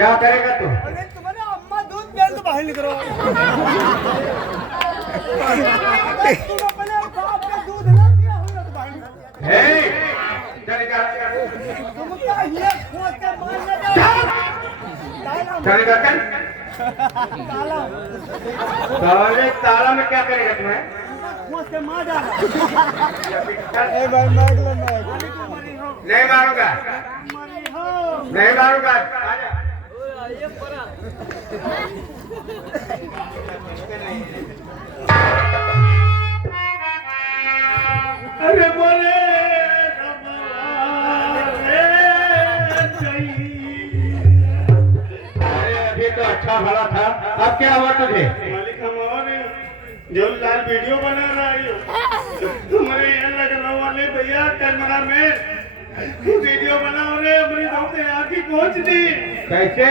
क्या करेगा तू? अरे तुम्हारे अम्मा दूध पीने तो बाहर निकलो। तुम अपने बाप का दूध ना पिया हो तो बाहर निकलो। हे चलेगा तुम क्या ये खोद के मारने जाओ? चलेगा क्या? ताला साले ताला में क्या करेगा तुम्हें? खोद के मार डाला। ए भाई मार लो मैं। नहीं मारूंगा, मरी हो। नहीं मारूंगा। आजा। अरे बोले अभी तो अच्छा भला था, अब क्या हुआ तुझे? मालिक हमारे जो लाल वीडियो बना रहा है हमारे यहाँ लखनऊ वाले भैया कैमरा में वीडियो बना रहे हमारी आँखी पहुँच दी। कैसे?